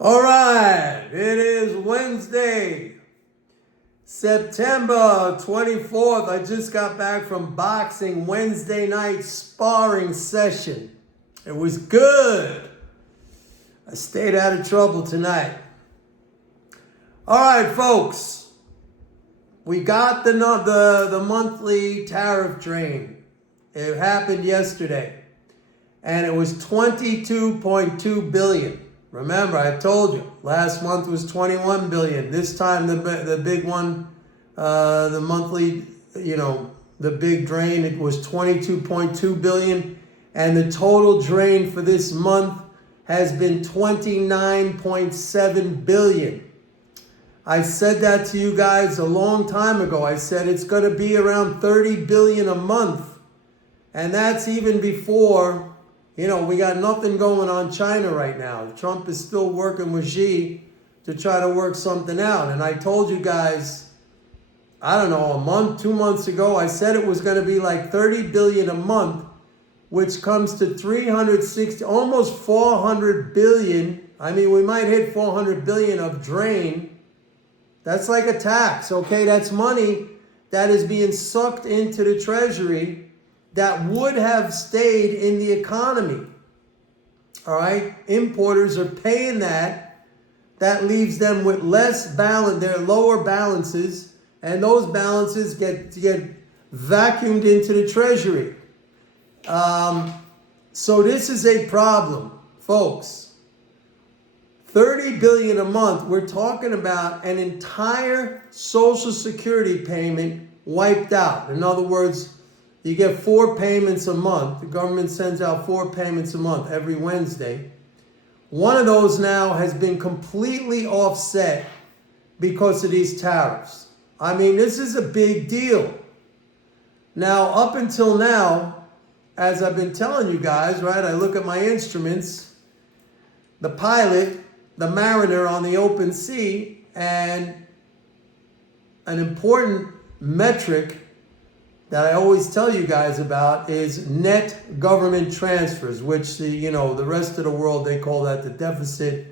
All right, it is Wednesday, September 24th. I just got back from boxing Wednesday night sparring session. It was good. I stayed out of trouble tonight. All right, folks. We got the monthly tariff drain. It happened yesterday, and it was $22.2 billion. Remember, I told you, last month was $21 billion. This time, the big one, the monthly, the big drain, it was $22.2 billion. And the total drain for this month has been $29.7 billion. I said that to you guys a long time ago. I said it's going to be around $30 billion a month. And that's even before, we got nothing going on China right now. Trump is still working with Xi to try to work something out. And I told you guys, I don't know, a month, 2 months ago, I said it was going to be like $30 billion a month, which comes to 360, almost 400 billion. I mean, we might hit 400 billion of drain. That's like a tax, okay? That's money that is being sucked into the treasury that would have stayed in the economy. All right? Importers are paying that. That leaves them with less balance, their lower balances, and those balances get vacuumed into the treasury. So this is a problem, folks. 30 billion a month, we're talking about an entire Social Security payment wiped out. In other words, you get 4 payments a month. The government sends out 4 payments a month every Wednesday. One of those now has been completely offset because of these tariffs. I mean, this is a big deal. Now, up until now, as I've been telling you guys, right, I look at my instruments, the pilot, the mariner on the open sea, and an important metric that I always tell you guys about is net government transfers, which the rest of the world, they call that the deficit.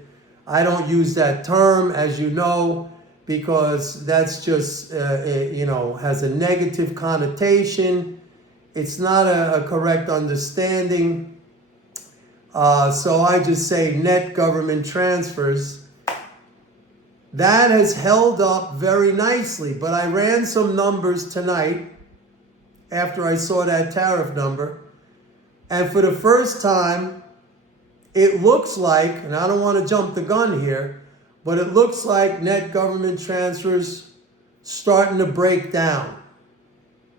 I don't use that term, as you know, because that's just, has a negative connotation. It's not a correct understanding. So I just say net government transfers. That has held up very nicely, but I ran some numbers tonight after I saw that tariff number. And for the first time, it looks like, and I don't want to jump the gun here, but it looks like net government transfers starting to break down.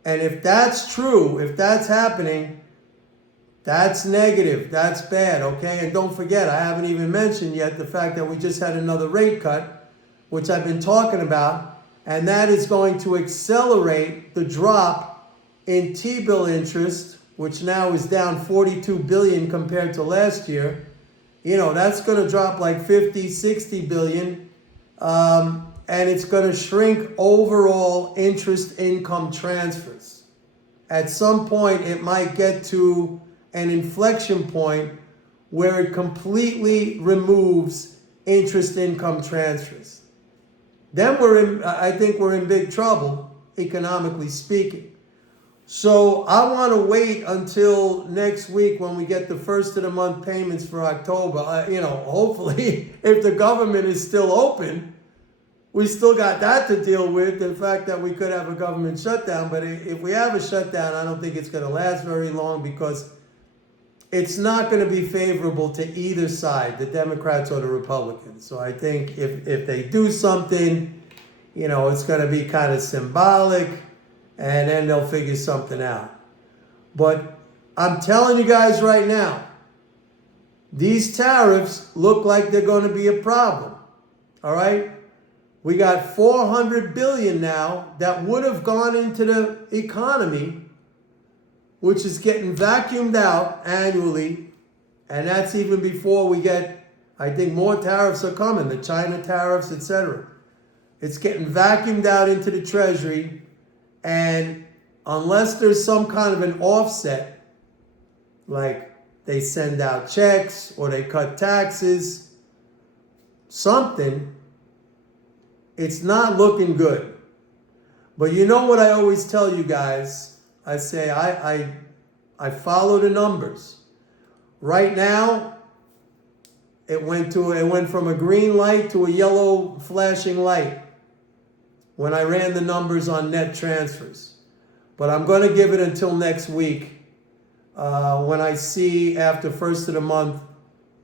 And if that's true, if that's happening, that's negative. That's bad, okay? And don't forget, I haven't even mentioned yet the fact that we just had another rate cut, which I've been talking about, and that is going to accelerate the drop in T-bill interest, which now is down 42 billion compared to last year. That's going to drop like 50, 60 billion, and it's going to shrink overall interest income transfers. At some point, it might get to an inflection point where it completely removes interest income transfers. Then I think we're in big trouble, economically speaking. So I want to wait until next week when we get the first of the month payments for October. Hopefully, if the government is still open, we still got that to deal with, the fact that we could have a government shutdown. But if we have a shutdown, I don't think it's going to last very long, because it's not going to be favorable to either side, the Democrats or the Republicans. So I think if they do something, it's going to be kind of symbolic, and then they'll figure something out. But I'm telling you guys right now, these tariffs look like they're going to be a problem. All right? We got 400 billion now that would have gone into the economy, which is getting vacuumed out annually. And that's even before we get, I think more tariffs are coming, the China tariffs, etc. It's getting vacuumed out into the treasury. And unless there's some kind of an offset, like they send out checks or they cut taxes, something, it's not looking good. But you know what I always tell you guys? I say I follow the numbers. Right now, it went from a green light to a yellow flashing light when I ran the numbers on net transfers. But I'm going to give it until next week when I see after first of the month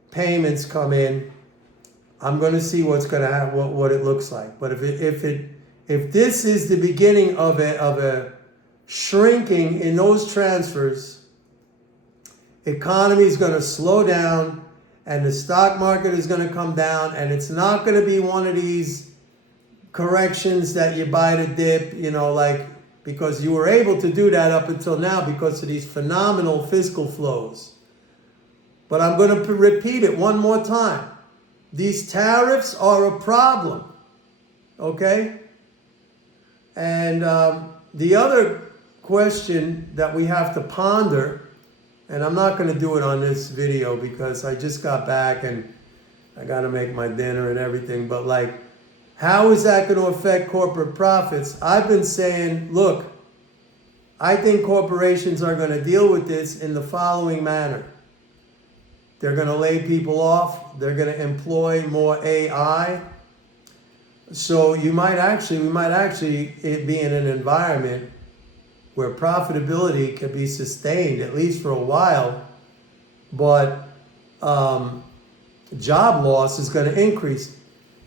payments come in. I'm going to see what's going to happen, what it looks like. But if this is the beginning of a shrinking in those transfers, economy is going to slow down, and the stock market is going to come down, and it's not going to be one of these corrections that you buy the dip, like, because you were able to do that up until now because of these phenomenal fiscal flows. But I'm going to repeat it one more time. These tariffs are a problem, okay? And the other question that we have to ponder, and I'm not going to do it on this video because I just got back and I got to make my dinner and everything, but like, how is that going to affect corporate profits? I've been saying, look, I think corporations are going to deal with this in the following manner. They're going to lay people off. They're going to employ more AI. So we might actually be in an environment where profitability can be sustained, at least for a while, but job loss is going to increase.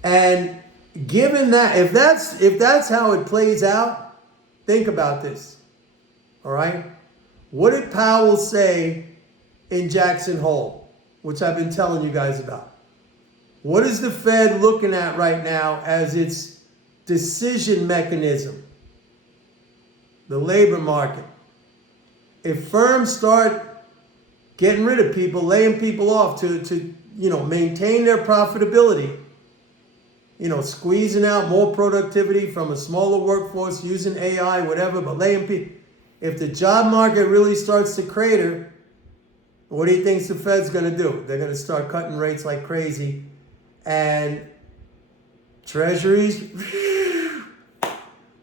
And given that, if that's how it plays out, think about this. All right? What did Powell say in Jackson Hole, which I've been telling you guys about? What is the Fed looking at right now as its decision mechanism? The labor market. If firms start getting rid of people, laying people off to maintain their profitability, squeezing out more productivity from a smaller workforce, using AI, whatever, but laying people. If the job market really starts to crater, what do you think the Fed's going to do? They're going to start cutting rates like crazy. And treasuries.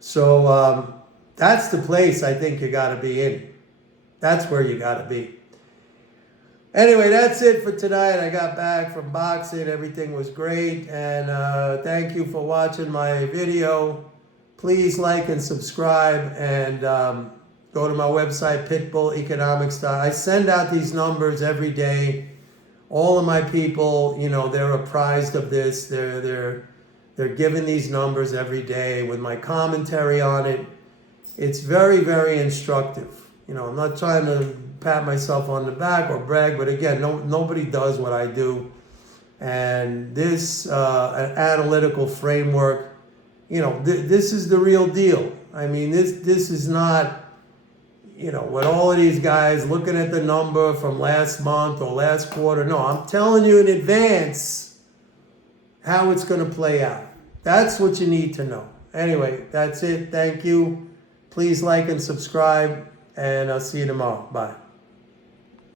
So that's the place I think you got to be in. That's where you got to be. Anyway, that's it for tonight. I got back from boxing. Everything was great. And thank you for watching my video. Please like and subscribe. And go to my website, pitbulleconomics. I send out these numbers every day. All of my people, they're apprised of this. They're given these numbers every day with my commentary on it. It's very, very instructive. I'm not trying to pat myself on the back or brag, but again, nobody does what I do. And this analytical framework, this is the real deal. I mean, this is not, with all of these guys looking at the number from last month or last quarter. No, I'm telling you in advance how it's going to play out. That's what you need to know. Anyway, that's it. Thank you. Please like and subscribe, and I'll see you tomorrow. Bye.